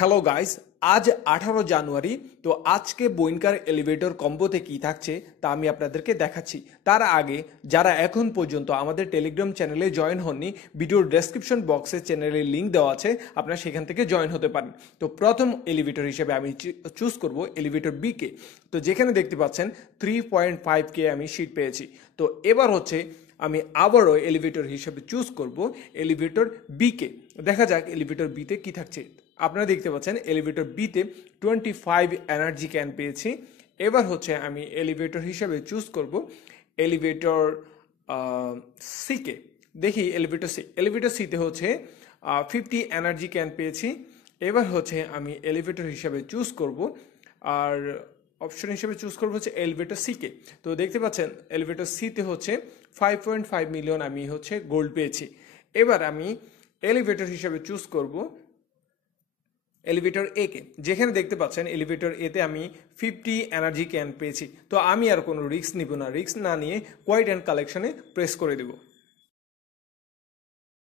Hello guys, আজ 18 জানুয়ারি। তো আজকে বোইনকার এলিভেটর কম্বোতে কি থাকছে তা আমি আপনাদেরকে দেখাচ্ছি। তার আগে যারা এখন পর্যন্ত আমাদের টেলিগ্রাম চ্যানেলে জয়েন হননি, ভিডিওর ডেসক্রিপশন বক্সে চ্যানেলের লিঙ্ক দেওয়া আছে, আপনারা সেখান থেকে জয়েন হতে পারেন। তো প্রথম এলিভেটর হিসেবে আমি চুজ করব এলিভেটর বি কে। তো যেখানে দেখতে পাচ্ছেন 3.5K আমি সিট পেয়েছি। তো এবার হচ্ছে আমি আবারও এলিভেটর হিসেবে চুজ করব এলিভেটর বি কে। দেখা যাক এলিভেটর বিতে কি থাকছে। আপনারা দেখতে পাচ্ছেন এলিভেটর বিতে 25 এনার্জি ক্যান পেয়েছি। এবার হচ্ছে আমি এলিভেটর হিসেবে চুজ করব এলিভেটর সিকে। দেখি এলিভেটর সিতে হচ্ছে 50 এনার্জি ক্যান পেয়েছি। এবার হচ্ছে আমি এলিভেটর হিসেবে চুজ করব আর অপশন হিসেবে চুজ করবো হচ্ছে এলিভেটর সিকে। তো দেখতে পাচ্ছেন এলিভেটর সিতে হচ্ছে 5.5 মিলিয়ন আমি হচ্ছে গোল্ড পেয়েছি। এবার আমি এলিভেটর হিসেবে চুজ করব এলিভেটর এ কে। যেখানে দেখতে পাচ্ছেন এলিভেটর এতে আমি 50 এনার্জি ক্যান পেয়েছি। তো আমি আর কোনো রিস্ক নিব না, রিস্ক না নিয়ে কোয়াইট অ্যান্ড কালেকশনে প্রেস করে দেব।